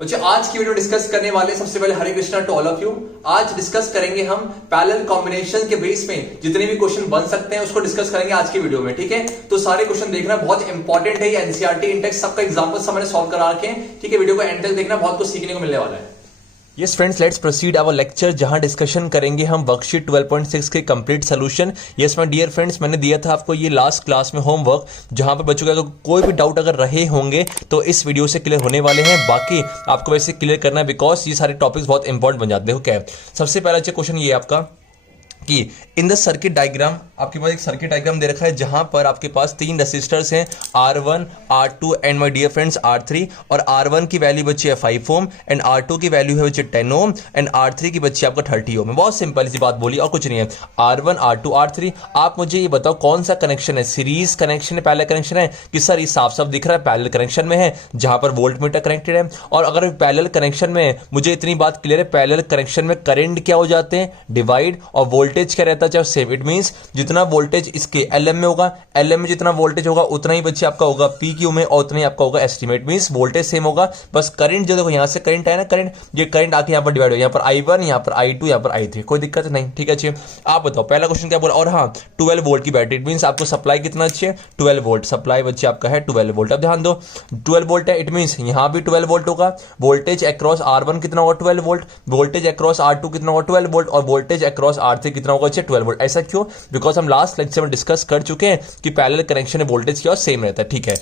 बच्चों आज की वीडियो डिस्कस करने वाले सबसे पहले Hare Krishna to all of you. आज डिस्कस करेंगे हम पैरेलल कॉम्बिनेशन के बेस में जितने भी क्वेश्चन बन सकते हैं उसको डिस्कस करेंगे आज की वीडियो में। ठीक है, तो सारे क्वेश्चन देखना बहुत इंपॉर्टेंट है। ये एनसीईआरटी इंटेक्स सबका एग्जांपल सब मैंने सॉल्व करा रखे हैं। ठीक है, वीडियो को एंड तक देखना, बहुत कुछ सीखने को मिलने वाला है। Yes friends, let's proceed our lecture जहां डिस्कशन करेंगे हम वर्कशीट 12.6 के complete solution. Yes my dear friends, मैंने दिया था आपको ये लास्ट क्लास में होमवर्क, जहां पर बच्चों का अगर कोई भी डाउट अगर रहे होंगे तो इस वीडियो से क्लियर होने वाले हैं। बाकी आपको वैसे क्लियर करना है बिकॉज ये सारे टॉपिक्स बहुत इंपॉर्टेंट बन जाते हैं। ओके, सबसे पहला अच्छा क्वेश्चन ये आपका कि इन द सर्किट डायग्राम, आपके पास एक सर्किट डायग्राम दे रखा है जहां पर आपके पास तीन रेसिस्टर्स हैं R1, R2 and my dear friends R3। और R1 की वैल्यू बच्ची है 5 ओम एंड R2 की वैल्यू है बच्चे 10 ओम एंड R3 की बच्ची आपका 30 ओम है। बहुत सिंपल सी बात बोली और कुछ नहीं है। R1, R2, R3। आप मुझे ये बताओ कौन सा कनेक्शन है, सीरीज कनेक्शन है, पैरेलल कनेक्शन है? कि सर ये साफ साफ दिख रहा है पैरेलल कनेक्शन में है जहां पर वोल्ट मीटर कनेक्टेड है। और अगर पैरेलल कनेक्शन में मुझे इतनी बात क्लियर है, पैरेलल कनेक्शन में करंट क्या हो जाते हैं? डिवाइड। और वोल्टेज क्या रहता है? सेम। इट मींस जितना वोल्टेज इसके LM में होगा, LM में जितना वोल्टेज होगा उतना ही बच्चे आपका होगा PQ में और उतना ही आपका होगा एस्टिमेट। मींस वोल्टेज सेम होगा, बस करंट जो देखो यहां से करंट है ना, करंट ये करंट आके यहां पर डिवाइड हो, यहां पर I1, यहां पर I2, यहां पर I3। कोई दिक्कत नहीं। ठीक है अच्छे, आप बताओ पहला क्वेश्चन क्या बोला। और हाँ, 12 वोल्ट की बैटरी। इट मींस आपको सप्लाई कितना अच्छे? 12 वोल्ट सप्लाई बच्चे आपका है 12 वोल्ट। अब ध्यान दो 12 वोल्ट है, इट मींस यहां भी 12 वोल्ट होगा। वोल्टेज अक्रॉस R1 कितना होगा? 12 वोल्ट। वोल्टेज अक्रॉस R2 कितना होगा? 12 वोल्ट। और वोल्टेज अक्रॉस R3 कितना होगा? 12 वोल्ट। ऐसा क्यों? बिकॉज हम लास्ट लेक्चर में डिस्कस कर चुके हैं कि पैरेलल कनेक्शन में वोल्टेज क्या सेम रहता है। ठीक है,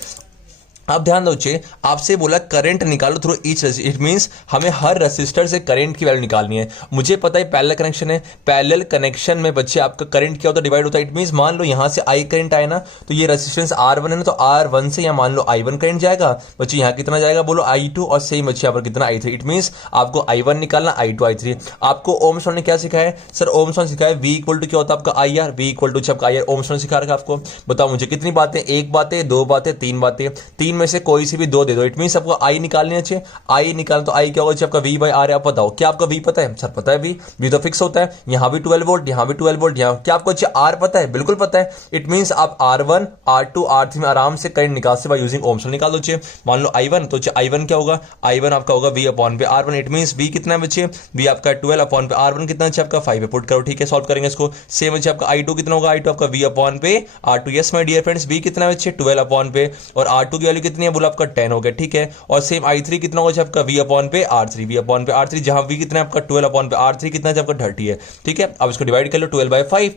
अब ध्यान दीजिए, आपसे बोला करंट निकालो through each resistor. It means हमें हर रेसिस्टर से करंट की वैल्यू निकालनी है। मुझे पता है पैरेलल कनेक्शन है, पैरेलल कनेक्शन में बच्चे आपका करंट क्या होता है? डिवाइड होता है। इट मींस मान लो यहां से I करंट आए ना, तो ये रेसिस्टेंस R1 है ना, तो R1 से यहां मान लो I1 करंट जाएगा बच्चे, यहां कितना जाएगा बोलो? I2। और सेम बच्चे यहाँ पर कितना? I3। इट मींस आपको I1 निकालना, I2, I3। आपको ओम्स लॉ ने क्या सिखाया है? सर ओम्स लॉ सिखाया V इक्वल टू क्या होता है आपका IR, V इक्वल टू आपका IR। ओम्स लॉ सिखा रखा आपको। बताओ मुझे कितनी बातें? एक बातें, दो बातें, तीन बातें। तीन में से कोई सी भी दो दे दो। इट मींस आपको आई निकालने अच्छे, आई निकाल तो आई क्या होगा आपका V बाई R है। आप बताओ क्या आपका V पता है? सर पता है, V तो फिक्स होता है। यहां भी 12 वोल्ट, यहां भी 12 वोल्ट, यहां क्या आपको अच्छे R पता है? बिल्कुल पता है। इट मींस आप R1, R2, R3 में आराम से करंट निकाल से बाय यूजिंग ओम्स लॉ निकाल दो। अच्छे मान लो I1, तो I1 क्या होगा? I1 आपका होगा V अपॉन पे R1। इट मींस V कितना है बच्चे? V आपका 12 अपॉन पे R1 कितना है आपका 5 पे पुट करो। ठीक है, सॉल्व करेंगे इसको। सेम बच्चे आपका I2 कितना होगा? I2 आपका V अपॉन पे R2। Yes my dear friends, V कितना है बच्चे? 12 अपॉन पे, और R2 की वैल्यू कितनी है बोला? आपका 10 हो गया। ठीक है, और सेम I3 कितना होगा आपका? V अपॉन पे R3, V अपॉन पे R3, जहां V कितना है आपका? 12 अपॉन पे R3 कितना है आपका? 30 है। ठीक है, अब इसको डिवाइड कर लो 12/5,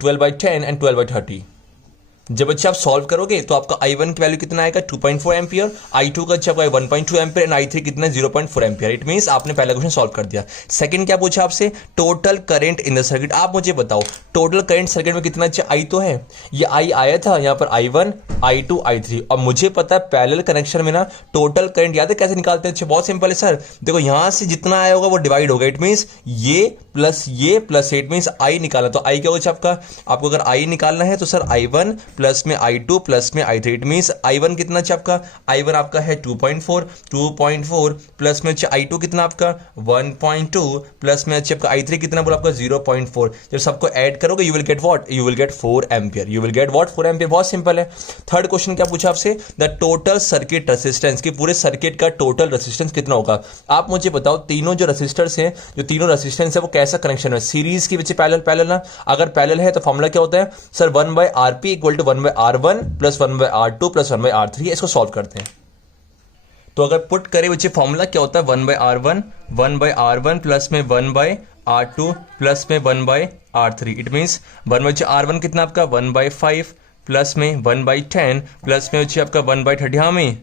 12/10 एंड 12/30। जब बच्चे आप सॉल्व करोगे तो आपका I1 की वैल्यू कितना आएगा? 2.4 एम्पियर। I2 का अच्छा 1.2 एम्पियर एंड I3 कितना? 0.4 एम्पियर। इट मींस आपने पहला क्वेश्चन सॉल्व कर दिया। सेकंड क्या पूछा आपसे? Total current in the circuit. आप मुझे बताओ टोटल करंट सर्किट में कितना? अच्छा I तो है, ये I आया था यहाँ पर I1, I2, I3। और मुझे पता है पैरेलल कनेक्शन में ना टोटल करंट याद है कैसे निकालते हैं? अच्छा बहुत सिंपल है सर, देखो यहां से जितना आया होगा वो डिवाइड होगा। इट मींस ये प्लस इट मींस I निकालना, तो I क्या होगा आपका? आपको अगर I निकालना है तो सर I1 प्लस में I2 प्लस में I3। इट मींस I1 कितना अच्छा आपका? I1 आपका है 2.4 प्लस में अच्छा I2 कितना आपका? 1.2 प्लस में अच्छा आपका I3 कितना बोला आपका? 0.4। जब सबको ऐड करोगे you will get what? You will gate 4 ampere. You will get what? 4 ampere. बहुत सिंपल है। थर्ड क्वेश्चन क्या पूछा आपसे? द टोटल सर्किट रेसिस्टेंस, कि पूरे सर्किट का टोटल रेसिस्टेंस कितना होगा? आप मुझे बताओ तीनों जो रेसिस्टर्स हैं, जो तीनों रेसिस्टेंस है वो कैसा कनेक्शन है? सीरीज की वजह पैरेलल ना? अगर पैरेलल है तो फॉर्मूला क्या होता है sir? 1/RP equal to 1/R1 plus 1/R2 plus 1/R3। इसको सॉल्व करते हैं तो अगर पुट करें बच्चे फॉर्मूला क्या होता है? 1/R1 प्लस में 1/R2 प्लस में 1/R3। इट मींस 1/R1 कितना आपका? 1/5 प्लस में 1/10 प्लस में बच्चे आपका 1/30। हाँ में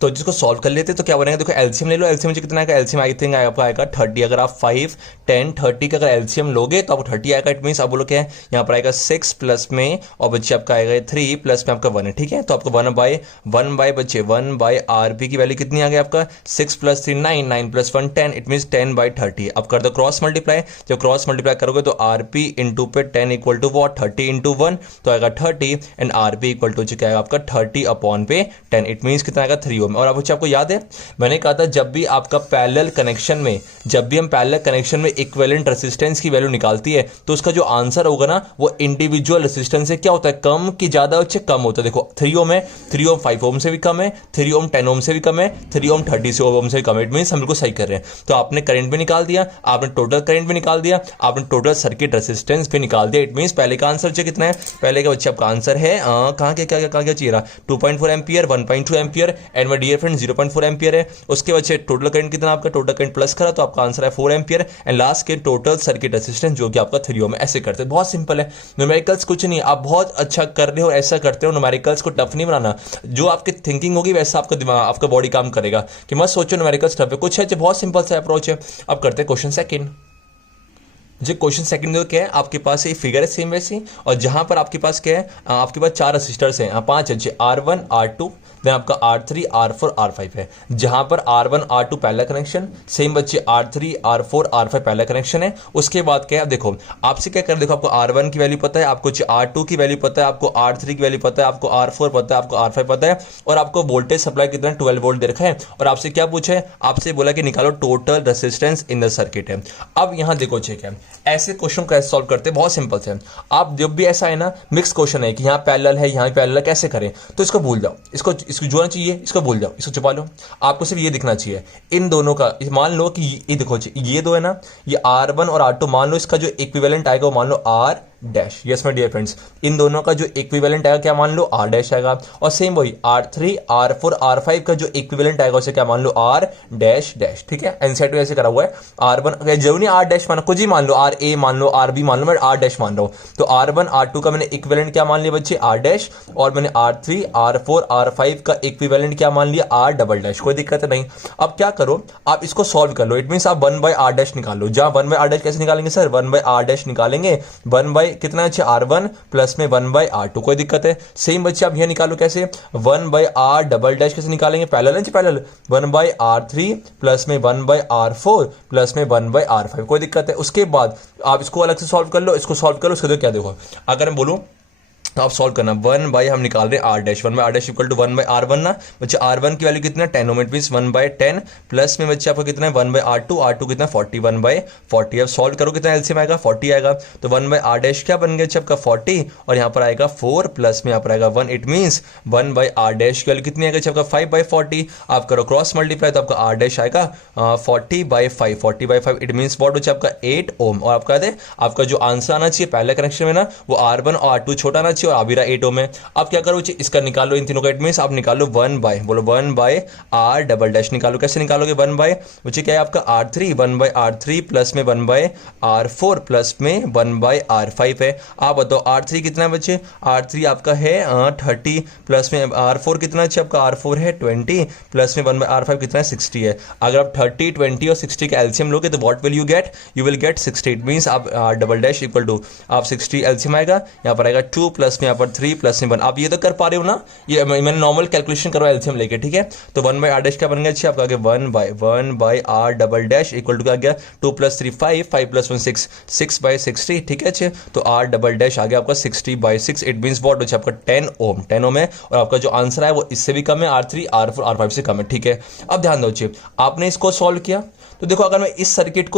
तो जिसको सॉल्व कर लेते तो क्या बनेगा? देखो एलसीएम ले लो। एलसीएम मुझे कितना आएगा? एलसीएम आई थिंक आपका आएगा 30। अगर आप 5, 10, 30 का अगर एलसीएम लोगे तो आपको 30 आएगा। इट मींस आप बोलो क्या है? यहाँ पर आएगा 6 प्लस में और बच्चे आपका आएगा 3 प्लस में आपका 1 है। ठीक है, तो आपको 1/1 बच्चे 1/RP की वैल्यू कितनी आ गई आपका? 6 प्लस 3 9, 9 प्लस 1 10। It means 10/30। अब कर दो क्रॉस मल्टीप्लाई। जब क्रॉस मल्टीप्लाई करोगे तो RP इंटू पे 10 इक्वल टू वॉट? 30 इंटू 1 तो आएगा 30 एंड RP इक्वल टू क्या आएगा आपका? 30 अपॉन पे 10। इट मींस कितना आएगा? 3 ओम। ओम। और अब बच्चे आपको याद है मैंने कहा था जब भी आपका पैरेलल कनेक्शन में, जब भी हम पैरेलल कनेक्शन में इक्विवेलेंट रेजिस्टेंस की वैल्यू निकालती है तो उसका जो आंसर होगा ना वो इंडिविजुअल रेजिस्टेंस से क्या होता है, कम की ज्यादा बच्चे कम होता है। देखो 3 ओम है, 3 ओम 5 ओम से भी कम है, 3 ओम 10 ओम से भी कम है, 3 ओम 30 ओम से भी कम है। इट मींस हम बिल्कुल सही कर रहे हैं। तो आपने करंट भी निकाल दिया, आपने टोटल करंट भी निकाल दिया, आपने टोटल सर्किट रेजिस्टेंस भी निकाल दिया। इट मींस पहले का आंसर कितना है, पहले का बच्चे आपका आंसर है कहां क्या चाहिए रहा, 2.4 ampere, 1.2 ampere and my dear friend 0.4 ampere है। उसके बच्चे टोटल करंट कितना, आपका टोटल करंट प्लस करा तो आपका आंसर है 4 एम्पियर एंड लास्ट के टोटल सर्किट रेजिस्टेंस जो कि आपका 3 ओम है। ऐसे करते हैं, बहुत सिंपल है। न्यूमेरिकल्स कुछ नहीं, आप बहुत अच्छा कर रहे हो, ऐसा करते हो। न्यूमेरिकल्स को टफ नहीं बनाना, जो आपकी थिंकिंग होगी वैसा आपका दिमाग, आपका बॉडी काम करेगा कि मत सोचो न्यूमेरिकल्स टफ है, कुछ है बहुत सिंपल सा अप्रोच है। अब करते हैं क्वेश्चन सेकंड। जो क्वेश्चन सेकंड में क्या है, आपके पास ये फिगर है सेम वैसी, और जहां पर आपके पास क्या है, आपके पास 4 रेसिस्टर्स हैं, 5 है, R1 R2 देन आपका R3 R4 R5 है। जहां पर R1 R2 पहला कनेक्शन, सेम बच्चे R3 R4 R5 पहला कनेक्शन है। उसके बाद क्या है, देखो आपसे क्या कर, देखो आपको R1 की वैल्यू पता है, आपको R2 की वैल्यू पता है, आपको R3 की वैल्यू पता है, आपको R4 पता है, आपको R5 पता है, और आपको वोल्टेज सप्लाई कितना 12 वोल्ट दे रखा है। और आपसे क्या पूछा है, आपसे बोला कि निकालो total resistance in the circuit है। अब यहां देखो चेक है, ऐसे क्वेश्चन कैसे सॉल्व करते हैं, बहुत सिंपल से। आप जब भी ऐसा है ना, मिक्स क्वेश्चन है कि यहाँ पैरेलल है यहाँ पैरेलल है, कैसे करें, तो इसको भूल जाओ, इसको जोड़ना चाहिए, इसको भूल जाओ, इसको छुपा लो। आपको सिर्फ ये दिखना चाहिए इन दोनों का, मान लो कि ये देखो ये दो है ना, ये R1 और R2, मान लो इसका जो इक्विवेलेंट आएगा वो मान लो R dash. Yes my dear friends, इन दोनों का जो इक्विवेलेंट आएगा क्या मान लो R डैश आएगा। और सेम वही R3 R4 R5 का जो इक्विवेलेंट आएगा उसे क्या मान लो R डैश डैश। ठीक है, एनसीईआरटी ऐसे करा हुआ है। R1 जरूर नहीं R डैश मानो, कुछ ही मान लो, RA मान लो, RB मान लो, मैं R डैश मान रहा हूं। तो R1 R2 का मैंने इक्विवेलेंट क्या मान लिया बच्चे, R डैश, और मैंने R3 R4 R5 का इक्विवेलेंट क्या मान लिया, R डबल डैश। कोई दिक्कत नहीं। अब क्या करो, आप इसको सॉल्व कर लो। इट मींस आप 1/R डैश निकालो। जहां 1/R डैश कैसे निकालेंगे सर, 1/R डैश निकालेंगे, 1 कितना है R1 प्लस में 1/R2। कोई दिक्कत है। सेम बच्चे आप यह निकालो कैसे, 1/R डबल डैश कैसे निकालेंगे, पैरेलल है पैरेलल, 1/R3 प्लस में 1/R4 प्लस में 1/R5। कोई दिक्कत है। उसके बाद आप इसको अलग से सॉल्व कर लो, इसको सॉल्व कर लो। उसके बाद क्या देखो, अगर मैं बोलूं तो आप सॉल्व करना, 1 हम निकाल रहे हैं R dash, 1/R dash equal to 1/R1 ना बच्चे, R1 की वैल्यू कितना 10 ओम, इट मींस 1/10 प्लस में बच्चे आपका कितना है 1/R2, R2 कितना 40, 1/40। अब सॉल्व करो कितना एलसीएम आएगा 40 आएगा। तो 1/R डैश क्या बन गया आपका 40, और यहाँ पर आएगा 4 प्लस में यहाँ पर आएगा 1। इट मींस 1/R डैश की वैल्यू कितनी आएगा आपका 5/40। आप करो क्रॉस मल्टीप्लाई तो आपका R डैश आएगा 40/5, 40/5 इट मींस वॉट बच्चे आपका 8 ओम। और आपका आपका जो आंसर आना चाहिए पहले कनेक्शन में ना, वो R1 और R2 छोटा आना चाहिए और आ भी रहा 8 ओम है। अब क्या करो, इसका निकालो इन तीनों का। इट मींस आप निकालो 1/R डबल डैश निकालो। कैसे निकालोगे, 1 बच्चे क्या है आपका R3, 1/R3 प्लस में 1/R4 प्लस में 1/R5 है। आप बताओ R3 कितना है बच्चे, R3 आपका है 30 प्लस में R4 कितना है आपका, R4 है 20 प्लस में 1/R5 कितना है 60 है। अगर आप 30, 20 और 60 का एलसीएम लोगे तो what will you get, you will get 60। It means आप R double dash equal to आप 60 एलसीएम आएगा, यहाँ पर आएगा 2 प्लस में यहाँ पर 3 प्लस में 1। आप ये तो कर पा रहे हो ना, ये मैंने नॉर्मल कैलकुलेशन करो एलसीएम लेके। ठीक है, तो 1/R डैश क्या बन गया अच्छे आपका, 1/R double dash equal to क्या गया 2 प्लस 3 5, 5 प्लस 1 6, 6/60। ठीक है अच्छे, तो R डबल डैश आ गया आपका 60/6। इट मींस व्हाट बच्चे आपका 10 ओम है, और आपका जो आंसर है वो इससे भी कम है, R3 R4 R5 से कम है। ठीक है, अब ध्यान दो अच्छे, आपने इसको सॉल्व किया तो देखो, अगर मैं इस सर्किट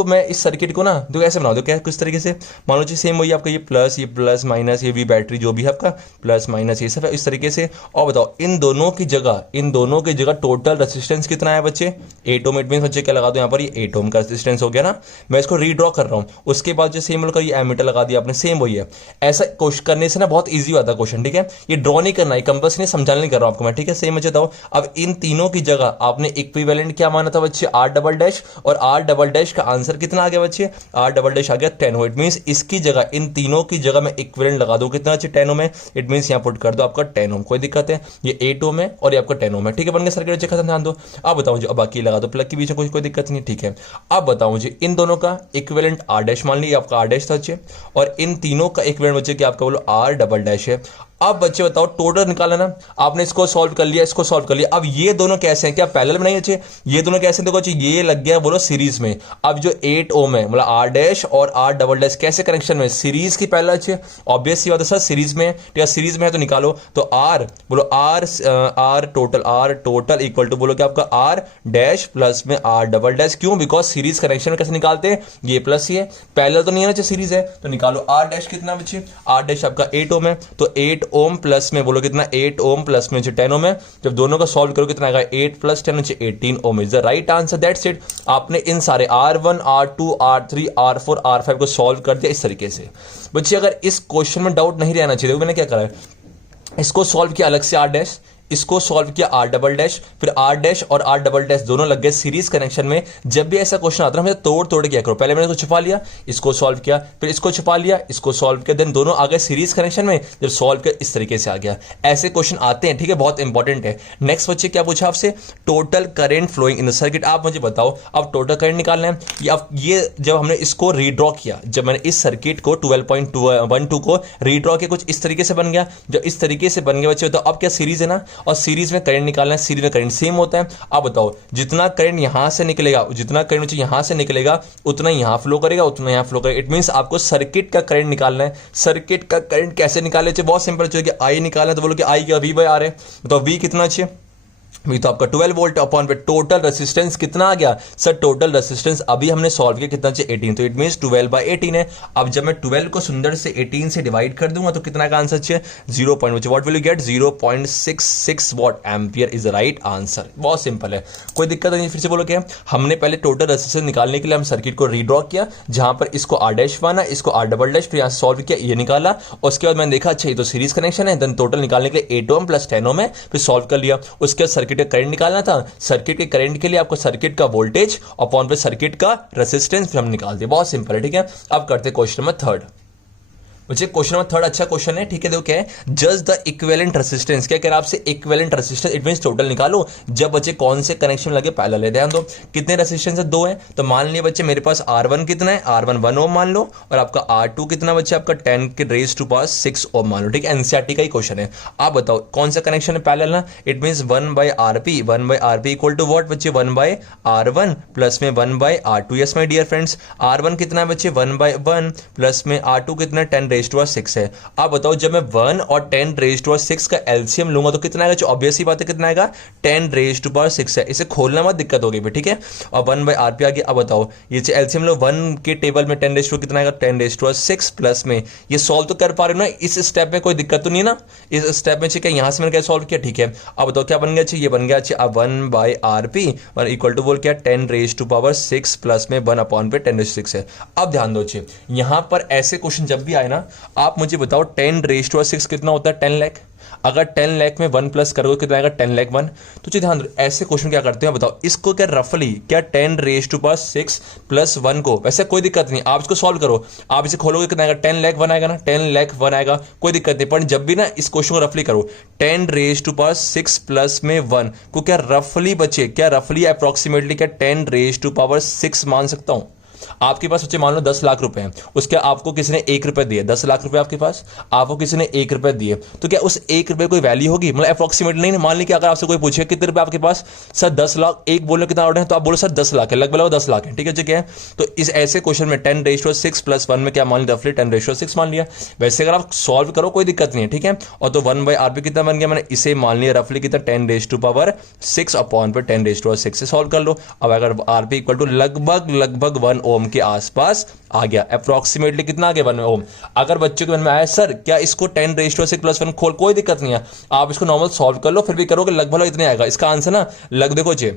को ना देखो ऐसे बना दो, क्या कुछ तरीके से मान लो सेम वही आपका ये प्लस माइनस, ये भी बैटरी जो भी है आपका प्लस माइनस ये सब है इस तरीके से। और बताओ इन दोनों की जगह टोटल रेजिस्टेंस कितना है बच्चे, 8 ओम। इट मींस बच्चे क्या लगा दो यहाँ पर, ये 8 ओम का रेजिस्टेंस हो गया ना। मैं इसको रीड्रॉ कर रहा हूँ। उसके बाद जो सेम ये एमीटर लगा दिया आपने, सेम वही है। ऐसा क्वेश्चन करने से ना बहुत ईजी होता है क्वेश्चन। ठीक है, ये ड्रॉ नहीं करना है, कंपल्सरी नहीं, समझाने नहीं कर रहा हूँ आपको मैं। ठीक है, सेम बच्चे बताओ, अब इन तीनों की जगह आपने इक्विवेलेंट क्या माना था बच्चे, R डबल डैश, और R डबल डैश का आंसर कितना आ गया बच्चे, R डबल डैश आ गया 10 ओम। इट मींस इसकी जगह, इन तीनों की जगह मैं इक्विवेलेंट लगा दूं कितना अच्छे 10 ओम है। इट मींस यहां पुट कर दो आपका 10 ओम। कोई दिक्कत है, ये 8 ओम है और ये आपका 10 ओम है। ठीक है, बन गया सर्किट अच्छे, खत्म। ध्यान दो, अब बताऊं जी, अब बाकी लगा दो प्लग के बीच में, कोई दिक्कत नहीं। ठीक है, अब बताऊं जी, इन दोनों का इक्विवेलेंट R डैश मान लिया आपका R डैश था अच्छे, और इन तीनों का इक्विवेलेंट बच्चे क्या आपका बोलो R डबल डैश है। अब बच्चे बताओ टोटल निकालना ना, आपने इसको सॉल्व कर लिया, इसको सॉल्व कर लिया। अब ये दोनों कैसे हैं, क्या पैरेलल में नहीं अच्छे, ये दोनों कैसे हैं, देखो अच्छे ये लग गया बोलो सीरीज में। अब जो 8 ओम है मतलब आर डैश और आर डबल डैश कैसे कनेक्शन में, सीरीज की पैरेलल अच्छे, ऑब्वियस सी बात है सर सीरीज में, ठीक है सीरीज में है तो निकालो। तो आर बोलो आर टोटल इक्वल टू बोलो कि आपका आर डैश प्लस में आर डबल डैश, क्यों, बिकॉज सीरीज कनेक्शन में कैसे निकालते हैं, ये प्लस ही है, पैरेलल तो नहीं है ना, सीरीज है तो निकालो। आर डैश कितना बच्चे, आर डैश आपका 8 ओम है, तो 8 ओम प्लस में बोलो कितना 8 ओम प्लस में 10 ओम है, जब दोनों का सॉल्व करो कितना आएगा 8 plus 10 18 ohm is the right answer, that's it. आपने इन सारे R1 R2 R3 R4 R5 को सॉल्व कर दिया इस तरीके से। बच्चे अगर इस क्वेश्चन में डाउट नहीं रहना चाहिए, मैंने क्या करा है, इसको सॉल्व किया अलग से आर डैश, इसको सॉल्व किया आर डबल डैश, फिर आर डैश और आर डबल डैश दोनों लग गए सीरीज कनेक्शन में। जब भी ऐसा क्वेश्चन आता है हमें तोड़ क्या करो, पहले मैंने इसको छुपा लिया, इसको सॉल्व किया, फिर इसको छुपा लिया, इसको सॉल्व किया, देन दोनों आ गए सीरीज कनेक्शन में, जब सॉल्व किया इस तरीके से आ गया। ऐसे क्वेश्चन आते हैं, ठीक है, बहुत इंपॉर्टेंट है। नेक्स्ट बच्चे क्या पूछा आपसे, total current flowing in the circuit. आप मुझे बताओ अब टोटल करंट निकालना है। अब ये जब हमने इसको रीड्रॉ किया, जब मैंने इस सर्किट को 12.12 को रीड्रॉ किया, कुछ इस तरीके से बन गया। जब इस तरीके से बन गया बच्चे तो अब क्या सीरीज है ना, और सीरीज में करंट निकालना है, सीरीज में करंट सेम होता है। आप बताओ जितना करंट यहां से निकलेगा, जितना करंट यहां से निकलेगा उतना यहां फ्लो करेगा, उतना यहां फ्लो करेगा। इट मींस आपको सर्किट का करंट निकालना है। सर्किट का करंट कैसे निकाले, बहुत सिंपल है कि आई निकालना है तो बोलो कि आई का V बाय R है, तो V कितना चाहिए, भी तो आपका 12 वोल्ट अपॉन पे टोटल रेजिस्टेंस कितना आ गया सर, टोटल रेजिस्टेंस अभी हमने सॉल्व किया कितना चाहिए 18, तो इट मींस 12 बाय 18 है। अब जब मैं 12 को सुंदर से 18 से डिवाइड कर दूंगा तो कितना का आंसर चाहिए 0. What will you gate 0.66 watt ampere is the right answer. बहुत सिंपल है, कोई दिक्कत नहीं। फिर से बोलो क्या, हमने पहले टोटल रेजिस्टेंस निकालने के लिए हम सर्किट को रीड्रॉ किया, जहां पर इसको आर डैश माना, इसको आर डबल डैश, फिर यहां से सॉल्व किया, ये निकाला, और उसके बाद मैंने देखा अच्छा ये तो सीरीज कनेक्शन है, देन टोटल निकालने के लिए 8 ओम प्लस 10 ओम है, फिर सॉल्व कर लिया। उसके बाद सर्किट का करंट निकालना था, सर्किट के करंट के लिए आपको सर्किट का वोल्टेज अपॉन पे सर्किट का रेजिस्टेंस फिर हम निकाल दिए। बहुत सिंपल है, ठीक है। अब करते हैं क्वेश्चन नंबर 3। बच्चे क्वेश्चन नंबर 3 अच्छा क्वेश्चन है, ठीक है। देखो क्या है, जस्ट द इक्विवेलेंट रेजिस्टेंस, क्या कह रहा है आपसे, equivalent resistance, it means total निकालो जब बच्चे कौन से कनेक्शन लगे पैरेलल है। ध्यान दो कितने रेजिस्टेंस है, 2 है, तो मान लिया बच्चे मेरे पास R1 कितना है, R1 1 ओम मान लो, और आपका R2 कितना बच्चे आपका 10 के रेज टू पावर 6 ओम मान लो, ठीक है। एनसीईआरटी का ही क्वेश्चन है। आप बताओ कौन सा कनेक्शन है पैरेलल ना, it means 1/RP equal to what बच्चे 1/R1 प्लस में 1/R2। Yes my dear friends, R1 कितना है बच्चे 1/1 प्लस में R2 कितना 10 रेज टू पावर 6 है। आप बताओ जब मैं 1 और 10 रेज टू पावर 6 का एलसीएम लूंगा तो कितना आएगा, जो ऑब्वियस ही बात है कितना आएगा 10 रेज टू पावर 6 है, इसे खोलना मत दिक्कत होगी, ठीक है। और 1/RP आ गया। अब बताओ ये एलसीएम लो 1 के टेबल में 10 रेज टू कितना आएगा 10 रेज टू पावर 6 प्लस में, ये सॉल्व तो कर पा रहे हो ना, इस स्टेप में कोई दिक्कत तो नहीं है ना, इस स्टेप में चाहिए यहां से मैंने क्या सॉल्व किया, ठीक है। अब बताओ क्या बन गया, ये बन गया 1/RP इक्वल टू बोल क्या 10 रेज टू पावर 6 प्लस में 1 अपॉन पे 10 रेज टू 6 है। अब ध्यान दो यहां पर ऐसे क्वेश्चन जब भी आए ना, आप मुझे बताओ 10 रेज टू 6 कितना होता है 10 लाख, अगर 10 लाख में 1 प्लस करोगे कितना आएगा 10 लाख 1। तो ध्यान दो ऐसे क्वेश्चन क्या करते हैं बताओ, इसको क्या रफली क्या 10 रेज टू पावर 6 प्लस 1 को, वैसे कोई दिक्कत नहीं, आप इसको सॉल्व करो, आप इसे खोलोगे कितना आएगा 10 लाख 1 आएगा ना, 10 लाख 1 आएगा, कोई दिक्कत नहीं। पर जब भी ना इस क्वेश्चन को रफली करो 10 रेज टू पावर 6 प्लस में 1 को क्या रफली बचे, क्या रफली अप्रोक्सीमेटली क्या 10 रेज टू पावर 6 मान सकता हूं। आपके पास बच्चे मान लो 10 लाख रुपए हैं, उसके आपको किसी ने 1 रुपए दिए, 10 लाख रुपए आपके पास, आपको किसी ने 1 रुपए दिए, तो क्या उस 1 रुपए कोई वैल्यू होगी, मतलब अप्रोक्सीमेट नहीं। मान ली कि अगर आपसे कोई पूछे कितने रुपए आपके पास, सर 10 लाख, एक बोलो कितना ऑर्डर है तो आप बोलो सर 10 लाख है, लगभग 10 लाख है, ठीक है जी क्या है। तो इस ऐसे क्वेश्चन में 10 रेज टू 6 प्लस 1 में क्या मान लिया, रफली 10 रेज टू 6 मान लिया। वैसे अगर आप सॉल्व करो कोई दिक्कत नहीं है, ठीक है। और तो 1/RP कितना बन गया, मैंने इसे मान लिया रफली कितना 10 रेज टू पावर 6 अपॉन पे 10 रेज टू 6 से सॉल्व कर लो। अब अगर RP इक्वल टू लगभग 1 ओम के आसपास आ गया, अप्रोक्सीमेटली कितना आ गया 1 ओम। अगर बच्चों के मन में आया सर क्या इसको 10 रेज टू 6 प्लस 1 खोल, कोई दिक्कत नहीं है, आप इसको नॉर्मल सॉल्व कर लो, फिर भी करोगे लगभग इतने आएगा। इसका आंसर ना देखो जी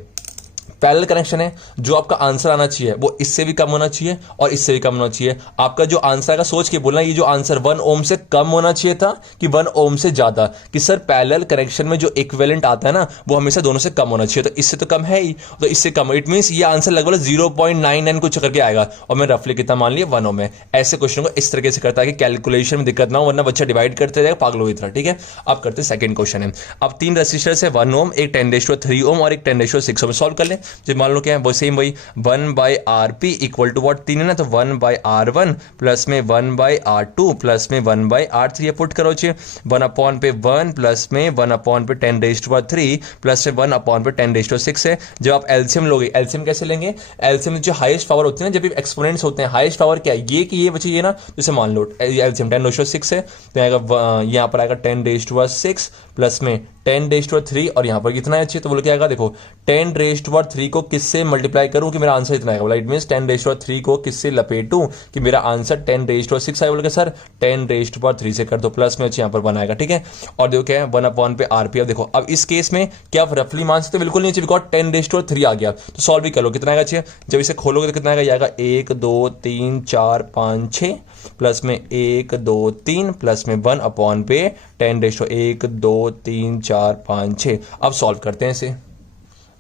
पैरेलल कनेक्शन है, जो आपका आंसर आना चाहिए वो इससे भी कम होना चाहिए और इससे भी कम होना चाहिए। आपका जो आंसर आएगा सोच के बोलना, ये जो आंसर 1 ओम से कम होना चाहिए था कि 1 ओम से ज्यादा, कि सर पैरेलल कनेक्शन में जो इक्विवेलेंट आता है ना वो हमेशा दोनों से कम होना चाहिए, तो इससे तो कम है ही, तो इससे कम, इट मींस ये आंसर लगभग 0.99 कुछ करके आएगा, और मैं रफली कितना मान लिया 1 ओम है। ऐसे क्वेश्चन को इस तरीके से करता है कि कैलकुलेशन में दिक्कत ना हो, वरना बच्चा डिवाइड करते जाएगा पागलों की तरह, ठीक है। अब करते सेकंड क्वेश्चन है। अब 3 रेजिस्टर्स है 1 ओम, एक 10 रेज टू 3 ओम और एक 10 रेज टू 6 ओम, सॉल्व कर ले। जो मान लो क्या है वो सेम वही 1/RP इक्वल टू वॉट 3 है ना, तो 1/R1 प्लस में 1/R2 प्लस में 1/R3 ये पुट करो चे 1/1 प्लस में 1/10⁻³ प्लस में 1/10⁻6 है। जब आप एलसीएम लोगे, एलसीएम कैसे लेंगे, एलसीएम जो हाईएस्ट पावर होती है ना, जब एक्सपोनेंट्स होते हैं, हाईएस्ट पावर क्या है ये कि ये बच्चे ये ना, जैसे मान लो एलसीएम 10⁻6 है तो आएगा यहाँ पर आएगा 10⁻6 प्लस में 10⁻3 और यहाँ पर कितना है अच्छे, तो बोलो क्या आएगा, देखो 10⁻3 को किससे मल्टीप्लाई करूं कि मेरा आंसर इतना आएगा, बोला इट मींस 10⁻3 को किससे लपेटूं कि मेरा आंसर 10⁻6 आएगा, बोल के सर 10⁻3 से कर दो प्लस में अच्छे यहाँ पर बनाएगा, ठीक है। और देखो क्या है 1/RP। अब देखो अब इस केस में क्या आप रफली मान सकते, बिल्कुल नहीं, बिकॉज 10⁻3 आ गया तो सॉल्व भी कर लो, कितना आएगा अच्छे, जब इसे खोलोगे तो कितना आएगा, आएगा 1 2 3 4 5 6 प्लस में 1 2 3 प्लस में 1/10⁻1 2 3 4 5 6। अब सॉल्व करते हैं इसे,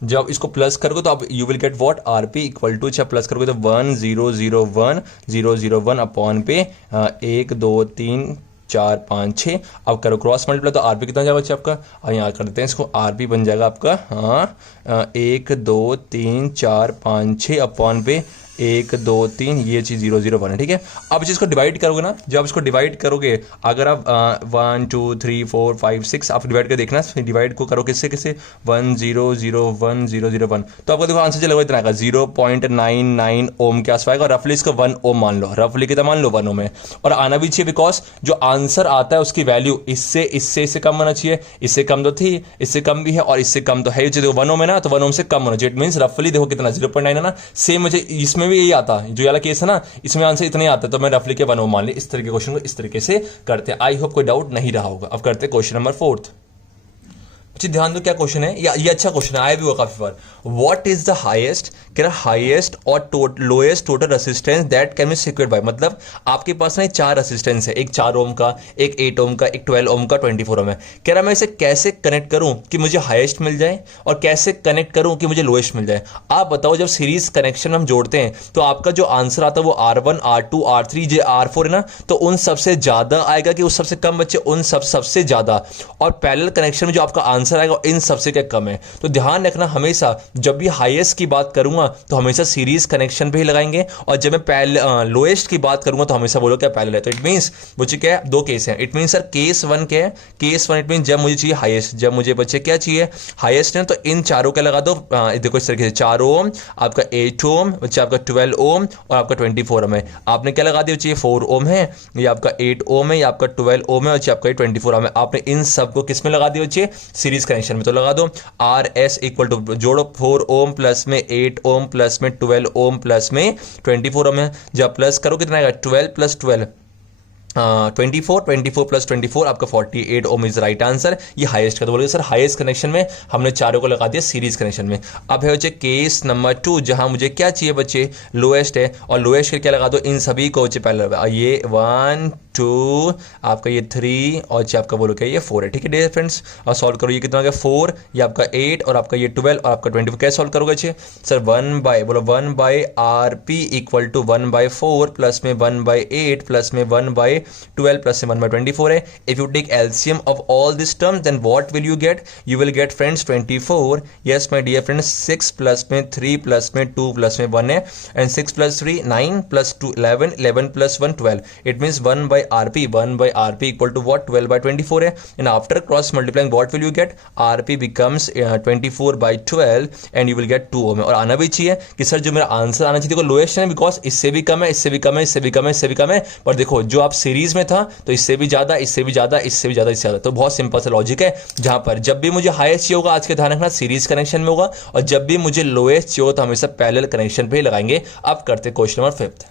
जब इसको प्लस करोगे तो अब you will get what RP equal to, अच्छा प्लस करोगे तो 1 2 3 4 5 6। अब करो क्रॉस मल्टीप्लाई तो आरपी कितना जाएगा बच्चे आपका, और यहाँ कर देते हैं इसको, आरपी बन जाएगा आपका 1 2 3 4 5 6 अपॉन पे 1 2 3 ये चीज़ 0 0 1 है, ठीक है। अब इसको डिवाइड करोगे ना, जब इसको डिवाइड करोगे अगर आप 1 2 3 4 5 6 आप डिवाइड कर देखना, डिवाइड को करो किससे किससे 1 0 0 1 0 0 1, तो आपको देखो आंसर चलेगा इतना आएगा 0.99 ओम के आसपास आएगा, रफली इसको 1 ओम मान लो, रफली कितना मान लो 1 ओम है, और आना भी चाहिए बिकॉज जो आंसर आता है उसकी वैल्यू इससे कम होना चाहिए, इससे कम तो थी, इससे कम भी है और इससे कम तो है, देखो 1 ओम है ना, तो 1 ओम से कम होना चाहिए, इट मींस रफली देखो कितना 0.9 है ना, सेम मुझे इसमें भी यही आता है, जो वाला केस है ना इसमें आंसर इतने आता है, तो मैं रफली के 1 ओम मान ली। इस तरह के क्वेश्चन को इस तरीके से करते हैं, आई होप कोई डाउट नहीं रहा होगा। अब करते हैं क्वेश्चन नंबर 4। ध्यान दो क्या क्वेश्चन है, ये अच्छा क्वेश्चन आया भी हुआ काफी बार। व्हाट इज द हाईएस्ट, क्या हाईएस्ट और lowest total resistance that can be secured by, मतलब आपके पास ना 4 रेसिस्टेंस है, एक 4 ओम का, एक 8 ओम का, एक 12 ओम का, 24 ओम है। कह रहा मैं इसे कैसे कनेक्ट करूं कि मुझे हाईएस्ट मिल जाए और कैसे कनेक्ट करूं कि मुझे लोएस्ट मिल जाए। आप बताओ, जब सीरीज कनेक्शन हम जोड़ते हैं तो आपका जो आंसर आता है वो R1 R2 R3 R4 है ना, तो उन सबसे ज्यादा आएगा कि उस सबसे कम, बच्चे उन सबसे ज्यादा, और पैरेलल कनेक्शन में जो आपका आंसर आएगा इन सबसे क्या कम है। तो ध्यान रखना हमेशा जब भी हाईएस्ट की बात करूंगा तो हमेशा सीरीज कनेक्शन पे ही लगाएंगे, और जब मैं लोएस्ट की बात करूंगा तो हमेशा बोलो क्या पैरेलल है। तो इट मींस मुझे क्या है, 2 केस है, इट मींस सर केस 1 क्या है, केस 1 इट मींस जब मुझे चाहिए हाईएस्ट, जब मुझे बच्चे क्या चाहिए हाईएस्ट है, तो इन चारों का लगा दो, देखो इस तरीके से 4 ओम, आपका 8 ओम, बच्चे आपका 12 ओम और आपका 24 ओम है। आपने क्या लगा दिया, चाहिए 4 ओम है, ये आपका 8 ओम है, ये आपका 12 ओम है और आपका 24 ओम है। आपने इन सबको किस में लगा दिया बच्चे, सीरीज कनेक्शन में, तो लगा दो RS इक्वल टू जोड़ो 4 ओम प्लस में 8 ओम प्लस में 12 ओम प्लस में 24 ओम है। जब प्लस करो कितना आएगा, 12 प्लस 12 24 प्लस 24 आपका 48 ओम इज राइट आंसर। ये हाईएस्ट का, तो बोलोगे सर हाईएस्ट कनेक्शन में हमने चारों को लगा दिया सीरीज कनेक्शन में। अब है बच्चे केस नंबर 2, जहां मुझे क्या चाहिए बच्चे, लोएस्ट है, और लोएस्ट के क्या लगा दो, इन सभी को बच्चे पहले ये 1 2 आपका ये 3 और आपका बोलो क्या ये 4 है, ठीक है डियर फ्रेंड्स। और सॉल्व करो, ये कितना हो गया 4, ये आपका 8 और आपका ये 12 और आपका 24, कैसे सॉल्व करोगे बच्चे, sir 1/RP equal to 1/4 plus में 1/8 प्लस में 1/12 प्लस में 1/24 है। If you take LCM of all this term then what will you get, you will get friends 24, yes my dear friends, 6 plus में 3 प्लस में 2 plus में 1 है, and 6 plus 3 9 plus 2 11 11 plus 1 12, it means 1/RP equal to what, 12/24 है, and after cross multiplying what will you get, RP becomes 24/12 and you will get 2 ओम। और आना भी चाहिए कि सर जो मेरा आंसर आना चाहिए, देखो लोएस्ट है बिकॉज इससे भी कम है, इससे भी कम है, इससे भी कम है, इससे भी कम है, पर देखो जो आप सीरीज में था तो इससे भी ज्यादा, इससे भी ज्यादा, इससे भी ज्यादा, इससे ज्यादा। तो बहुत सिंपल सा लॉजिक है, जहां पर जब भी मुझे हाईएस्ट चाहिए होगा, आज के ध्यान रखना सीरीज कनेक्शन में होगा, और जब भी मुझे लोएस्ट चाहिए होगा तो हमेशा पैरेलल कनेक्शन पे ही लगाएंगे। अब करते क्वेश्चन नंबर 5।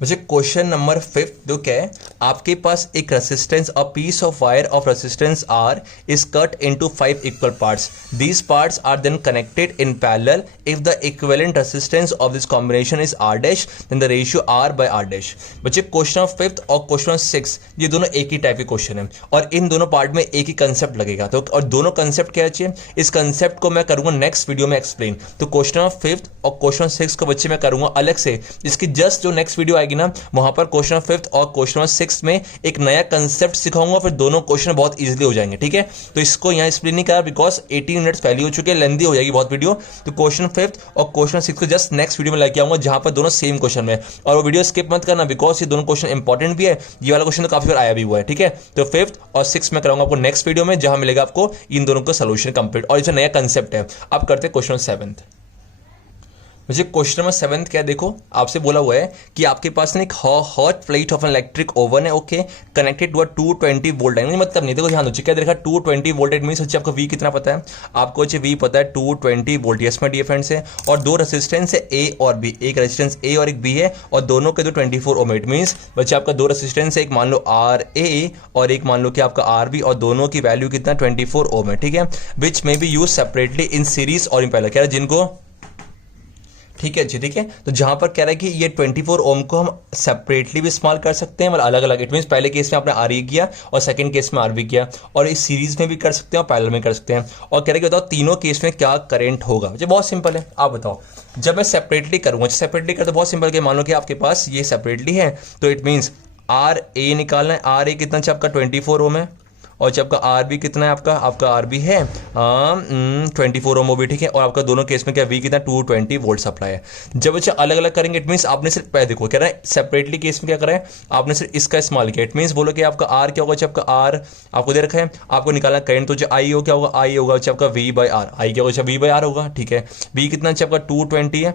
मुझे क्वेश्चन नंबर 5 जो क्या है, आपके पास एक resistance, a piece of wire of resistance R is cut into 5 equal parts. These parts are then connected in parallel. If the equivalent resistance of this combination is R dash, then the ratio R by R dash. बच्चे question of 5 और question of 6 ये दोनों एक ही type के question है, और इन दोनों part में एक ही कंसेप्ट लगेगा। तो और दोनों कंसेप्ट क्या चाहिए, इस कंसेप्ट को मैं करूंगा नेक्स्ट वीडियो में एक्सप्लेन। तो क्वेश्चन ऑफ 5 और क्वेश्चन 6 को बच्चे मैं करूंगा अलग से, इसकी जस्ट जो नेक्स्ट वीडियो आएगी ना, वहां पर क्वेश्चन नंबर 5th और क्वेश्चन नंबर 6 में एक नया कंसेप्ट सिखाऊंगा, फिर दोनों क्वेश्चन बहुत इजीली हो जाएंगे। ठीक है, तो इसको यहाँ एक्सप्लेन नहीं करा बिकॉज 18 मिनट्स पहले हो चुके हैं, लेंदी हो जाएगी बहुत वीडियो। तो क्वेश्चन 5th और क्वेश्चन 6 को जस्ट नेक्स्ट वीडियो में लेके आऊंगा, जहां पर दोनों सेम क्वेश्चन में, और वो वीडियो स्किप मत करना बिकॉज ये दोनों क्वेश्चन इंपॉर्टेंट भी है। ये वाला क्वेश्चन तो काफी बार आया भी हुआ है। ठीक है, तो 5th और 6th में कराऊंगा आपको नेक्स्ट वीडियो में, जहां मिलेगा आपको इन दोनों का सोल्यूशन कंप्लीट और जो नया कंसेप्ट है। अब करते हैं क्वेश्चन 7th। मुझे क्वेश्चन नंबर 7th क्या, देखो आपसे बोला हुआ है कि आपके पास ना एक hot plate of an electric oven है, okay, connected to a 220 volt line. मतलब नहीं, देखो ध्यान दो, क्या देखा 220 वोल्ट, इट मींस आपको वी कितना पता है, आपको वी पता है 220 volt. Yes my dear friends है, और दो रेजिस्टेंस है ए और बी, एक रेजिस्टेंस ए और एक बी है, और दोनों के 24 ओम। इट मींस बच्चे आपका दो रेजिस्टेंस है, एक मान लो आर ए और एक मान लो कि आपका आर बी, और दोनों की वैल्यू कितना 24 ओम है। ठीक है, which may be use separately in series और इन पैरेलल, कह रहा है जिनको, ठीक है जी, ठीक है। तो जहां पर कह रहा है कि ये 24 ओम को हम सेपरेटली भी इस्तेमाल कर सकते हैं, मतलब अलग अलग। इट मींस पहले केस में आपने आर ई किया और सेकंड केस में आर बी किया, और इस सीरीज में भी कर सकते हैं और पैरेलल में कर सकते हैं। और कह रहे कि बताओ तीनों केस में क्या करंट होगा। मुझे बहुत सिंपल है, आप बताओ। जब मैं सेपरेटली करूंगा, सेपरेटली कर तो बहुत सिंपल है, मान लो कि आपके पास ये सेपरेटली है, तो इट मीन्स आर ए निकालना है। आर ए कितना चाहिए आपका 24 ओम है, और जब आपका आर बी कितना है, आपका आर बी है 24 ओम भी। ठीक है, और आपका दोनों केस में क्या वी कितना 220 वोल्ट सप्लाई है। जब बच्चे अलग अलग करेंगे, इट मींस आपने सिर्फ पहले देखो, कह रहा है सेपरेटली केस में क्या करा है, आपने सिर्फ इसका इस्तेमाल किया। इट मींस बोलो कि आपका आर क्या होगा, जब आपका आर आपको दे रखा है, आपको निकालना करंट, तो जो आई हो क्या होगा, आई होगा जब आपका वी बाई आर, आई क्या होगा वी बाई आर होगा। ठीक है, वी कितना जब आपका 220 है,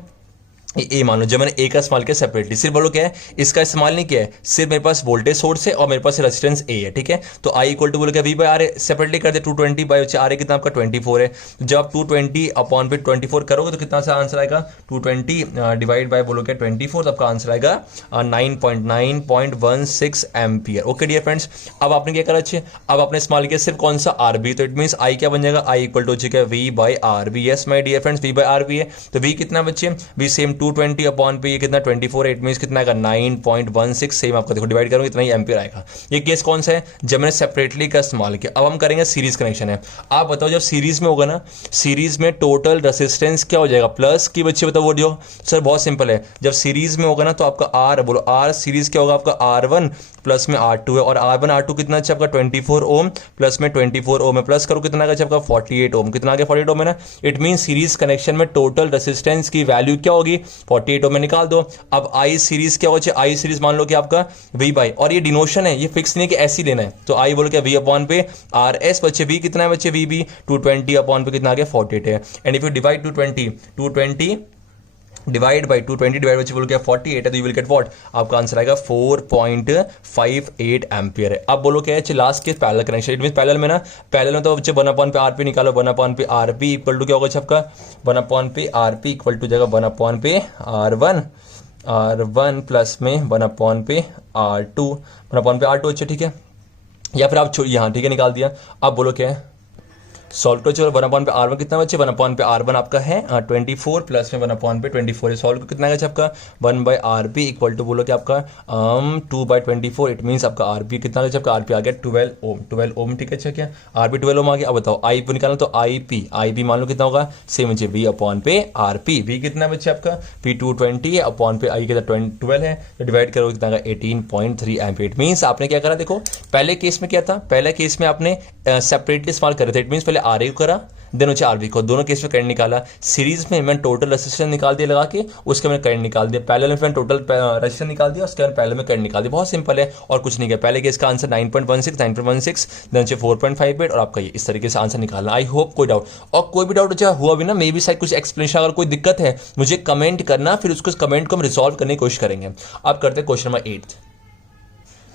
ए मान लो जब मैंने ए का इस्तेमाल किया सेपरेटली, सिर्फ बोलो क्या है, इसका इस्तेमाल नहीं किया है, सिर्फ मेरे पास वोल्टेज सोर्स है और मेरे पास रेजिस्टेंस ए है। ठीक है, तो आई इक्वल टू बोलो क्या वी बाई आर, सेपरेटली कर दे 220 बाई आर ए कितना आपका 24 है। तो जब आप 220 अपॉन पे 24 करोगे तो कितना सा आंसर आएगा, 220 डिवाइड बाय बोलो क्या 24, तो आपका आंसर आएगा 9.9.16 एम्पियर। ओके डियर फ्रेंड्स, अब आपने क्या करा अच्छे, अब आपने इस्तेमाल किया सिर्फ कौन सा आर बी, तो इट मीन आई क्या बन जाएगा, आई इक्वल टू क्या V by R B. Yes my dear friends, V by R B है, तो वी कितना बच्चे, वी सेम 220 अपॉन पे ये कितना 24 है, इट मींस कितना आएगा 9.16, सेम आपका देखो डिवाइड करोगे इतना ही एम्पियर आएगा। ये केस कौन सा है, जब मैंने सेपरेटली का इस्तेमाल किया। अब हम करेंगे सीरीज कनेक्शन है। आप बताओ जब सीरीज में होगा ना, सीरीज में टोटल रेजिस्टेंस क्या हो जाएगा, प्लस की बच्चे बताओ वो जो, सर बहुत सिंपल है, जब सीरीज में होगा ना तो आपका आर बोलो, आर सीरीज क्या होगा आपका R1 प्लस में R2 है, और R1 R2 कितना है आपका 24 ओम प्लस में 24 ओम है, प्लस करो कितना आएगा आपका 48 ओम, कितना आ गया 48 ओम है ना। इट मीन सीरीज कनेक्शन में टोटल रेजिस्टेंस की वैल्यू क्या होगी 48 ओम में, निकाल दो। अब आई सीरीज क्या होगा, आई सीरीज मान लो कि आपका वी बाई, और ये डिनोशन है, ये फिक्स नहीं कि ऐसी लेना है, तो आई बोलो क्या वी अपॉन पे आर एस, बच्चे वी कितना है बच्चे वी बी 220 अपॉन पे कितना आ गया 48 है। And if you divide 220 divide by 220 divide बच्चे बोलो क्या 48 है, तो यू विल गेट व्हाट, आपका आंसर आएगा 4.58 एम्पियर है। अब बोलो क्या है लास्ट के parallel connection, it means parallel में ना, पैरेलल में तो बच्चे 1 अपॉन पे आर पी निकालो, 1 अपॉन पे आर पी इक्वल टू क्या होगा आपका 1 अपॉन पे आर पी इक्वल टू जाएगा 1 अपॉन पे R1 प्लस में 1 अपॉन पे R2, 1 अपॉन पे R2 अच्छा ठीक है, या फिर आप यहाँ ठीक है निकाल दिया। अब बोलो क्या है सॉल्व करो, चलो 1 अपॉन पे R1 कितना बच्चे 1 अपॉन पे R1 आपका है 24 प्लस में 1 अपॉन पे 24 है, सॉल्व कितना है आपका 1 by R P equal to बोलो कि आपका 2 बाई 24, इट मीन्स आपका आर पी कितना आपका आर पी आ गया 12 ओम ठीक है। अच्छा क्या आर पी 12 ओम आ गया। अब बताओ आई पी निकालना, तो आई पी मान लो कितना होगा सेम बच्चे वी अपॉन पे आर पी, वी कितना बच्चे आपका पी 220 है अपॉन पे आई कितना 12 है, तो डिवाइड करोगे कितना 18.3 एम्पियर। इट मीन्स आपने क्या करा, देखो पहले केस में क्या था, पहले केस में आपने सेपरेटली इस्तेमाल करे थे, इट मीन्स पहले आर ए को करा देन उसे आर बी को, दोनों केस में करंट निकाला। सीरीज में मैंने टोटल रेजिस्टेंस निकाल दिया लगा के, उसके मैंने करंट निकाल दिया। पैरेलल में मैंने टोटल रेजिस्टेंस निकाल दिया, उसके बाद पैरेलल में करंट निकाल दिया। बहुत सिंपल है और कुछ नहीं किया। पहले केस का आंसर 9.16 देन से 4.58 और आपका ये इस तरीके से आंसर निकालना। आई होप कोई डाउट, और कोई भी डाउट हुआ भी ना, मे बी शायद कुछ एक्सप्लेनेशन अगर कोई दिक्कत है मुझे कमेंट करना, फिर उसको कमेंट को हम रिजॉल्व करने की कोशिश करेंगे। अब करते हैं क्वेश्चन नंबर 8।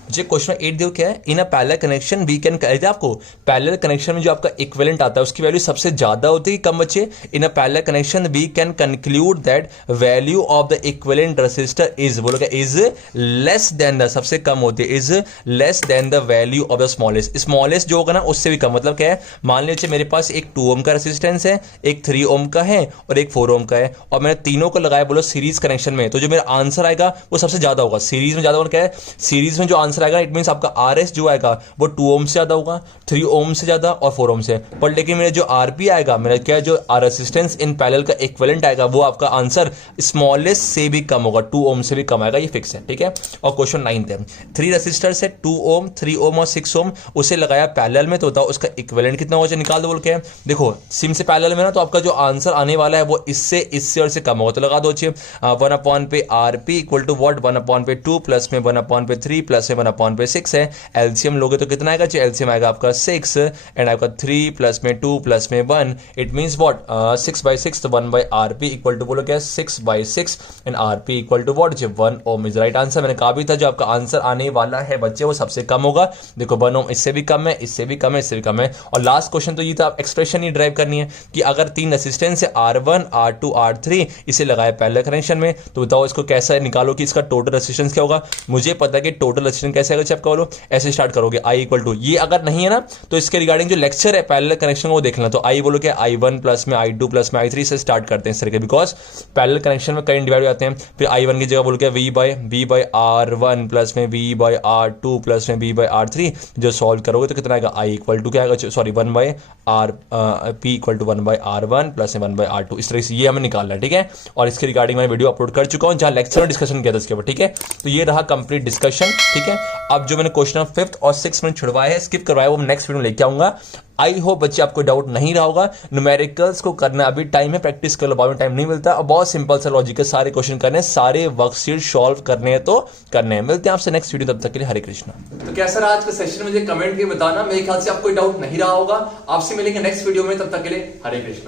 जो क्वेश्चन 8 देखो क्या है, in a parallel connection we can, आपको पैरेलल कनेक्शन में जो आपका इक्विवेलेंट आता है उसकी वैल्यू सबसे ज्यादा होती है कम बच्चे। In a parallel connection we can conclude that value of the equivalent resistor is, बोलो क्या इज लेस देन द, सबसे कम होती है is less than the value of the smallest. Smallest जो होगा ना उससे भी कम, मतलब क्या है, मान लीजिए मेरे पास एक 2 ओम का रेसिस्टेंस है, एक 3 ओम का है और एक 4 ओम का है, और मैंने तीनों को लगाया बोलो सीरीज कनेक्शन में, तो जो मेरा आंसर आएगा वो सबसे ज्यादा होगा। सीरीज में ज्यादा होगा क्या है, सीरीज में जो आंसर आंसर आएगा इट मींस आपका RS जो आएगा वो 2 ओम से ज्यादा होगा, 3 ओम से ज्यादा और 4 ओम से। पर लेकिन मेरा जो RP आएगा, मेरा क्या जो रेजिस्टेंस इन पैरेलल का इक्विवेलेंट आएगा, वो आपका आंसर स्मॉलेस्ट से भी कम होगा, 2 ओम से भी कम आएगा, ये फिक्स है, ठीक है। और क्वेश्चन 9 है, 3 रेसिस्टर्स है, 2 ओम, 3 ओम और 6 ओम, उसे लगाया पैरेलल में, तो बताओ उसका इक्विवेलेंट कितना होगा, निकाल दो बोल के। देखो सिम से पैरेलल में ना, तो आपका जो आंसर आने वाला है वो इससे और से कम होगा, तो लगा दो 1/RP equal to what, 1/2 plus में 1/3 प्लस में 1/6 है। एलसीएम लोगे तो कितना आएगा, एलसीएम आएगा आपका 6 एंड आपका 3 प्लस में 2 प्लस में 1, इट मींस व्हाट 6/6, तो 1/RP इक्वल टू बोलो क्या 6/6 and RP equal to what 1 ohm is right answer. मैंने कहा भी था जो आपका आंसर आने वाला है बच्चे वो सबसे कम होगा। देखो 1 ओम इससे भी कम है, इससे भी कम है, इससे भी कम है। और लास्ट क्वेश्चन तो ये था, एक्सप्रेशन ही ड्राइव करनी है कि अगर 3 रेसिस्टेंस है R1 R2 R3, इसे लगाया पैरेलल कनेक्शन में, तो बताओ इसको कैसे निकालो कि इसका टोटल रेसिस्टेंस क्या होगा। मुझे पता है कि टोटल रेसिस्टेंस कैसे आएगा, आपका बोलो ऐसे स्टार्ट करोगे I इक्वल टू, ये अगर नहीं है ना तो इसके रिगार्डिंग जो लेक्चर है पैरेलल कनेक्शन वो देख लेना। तो I बोलो क्या I1 प्लस में I2 प्लस में I3 से स्टार्ट करते हैं इस तरीके, बिकॉज पैरेलल कनेक्शन में करंट डिवाइड हो जाते हैं। फिर I1 की जगह बोलो क्या V/R1 प्लस में V/R2 प्लस में V/R3, जो सॉल्व करोगे तो कितना आएगा I इक्वल टू क्या आएगा, sorry 1/P equal to 1/R1 plus में 1/R2, इस तरह से ये हमें निकालना है, ठीक है। और इसके रिगार्डिंग मैं वीडियो अपलोड कर चुका हूं जहां लेक्चर में डिस्कशन किया था इसके ऊपर, ठीक है। तो ये रहा कंप्लीट डिस्कशन, ठीक है। अब जो मैंने क्वेश्चन 5th और 6th में छुड़वाया है, स्किप करवाया, वो नेक्स्ट वीडियो लेके आऊंगा। आई होप बच्चे आपको डाउट नहीं रहा होगा। न्यूमेरिकल्स को करना अभी टाइम है, प्रैक्टिस कर लो, बाद में टाइम नहीं मिलता। और बहुत सिंपल सा लॉजिक है, सारे क्वेश्चन करने, सारे वर्कशीट सॉल्व करने हैं तो करने हैं। मिलते हैं आपसे नेक्स्ट वीडियो, तब तक के लिए हरे कृष्णा। तो कैसा रहा आज का सेशन, मुझे कमेंट करके बताना। मेरे ख्याल से आपको डाउट नहीं रहा होगा। आपसे मिलेंगे नेक्स्ट वीडियो में, तब तक के लिए हरे कृष्णा।